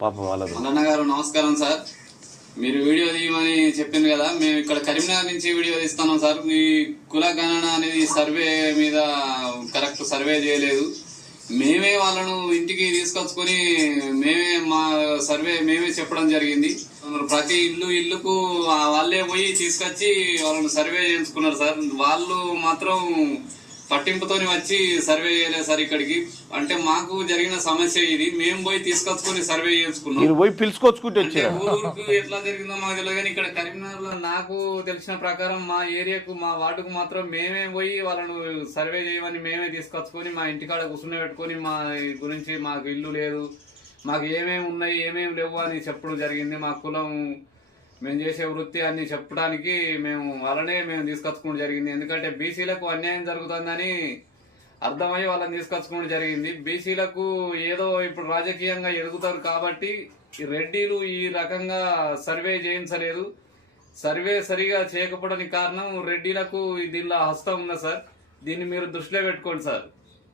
పాపం వాళ్ళది. అన్న గారు నమస్కారం సార్. మీరు వీడియో తీయమని చెప్పింది కదా, మేము ఇక్కడ కరీంనగర్ నుంచి వీడియో తీస్తున్నాం సార్. మీ కుల గణన అనేది సర్వే మీద కరెక్ట్ సర్వే చేయలేదు. మేమే వాళ్ళను ఇంటికి తీసుకొచ్చుకొని మేమే మా సర్వే మేమే చెప్పడం జరిగింది. ప్రతి ఇల్లుకు వాళ్ళే పోయి తీసుకొచ్చి వాళ్ళను సర్వే చేయించుకున్నారు సార్. వాళ్ళు మాత్రం పట్టింపుతోని వచ్చి సర్వే చేయలేదు సార్ ఇక్కడికి. అంటే మాకు జరిగిన సమస్య ఇది. మేము పోయి తీసుకొచ్చుకొని సర్వే చేసుకున్నాం. పోయి పిలుచుకొచ్చుకుంటే ఊరికి ఎట్లా జరిగిందో మాకు తెలియదు. కానీ ఇక్కడ కరీంనగర్ లో నాకు తెలిసిన ప్రకారం మా ఏరియాకు మా వార్డుకు మాత్రం మేమే పోయి వాళ్ళను సర్వే చేయమని మేమే తీసుకొచ్చుకొని మా ఇంటికాడ కూర్చుని పెట్టుకొని మా గురించి మాకు ఇల్లు లేదు, మాకు ఏమేమి ఉన్నాయి ఏమేమి లేవు అని చెప్పడం జరిగింది. మా కులం మేము చేసే వృత్తి అన్ని చెప్పడానికి మేము తీసుకొచ్చుకోవడం జరిగింది. ఎందుకంటే బీసీలకు అన్యాయం జరుగుతుందని అర్థమయ్యి వాళ్ళని తీసుకొచ్చుకోవడం జరిగింది. బీసీలకు ఏదో ఇప్పుడు రాజకీయంగా ఎదుగుతారు కాబట్టి రెడ్డిలు ఈ రకంగా సర్వే చేయించలేదు. సర్వే సరిగా చేయకపోవడానికి కారణం రెడ్డిలకు దీనిలో హస్తం ఉంది సార్. దీన్ని మీరు దృష్టిలో పెట్టుకోండి సార్.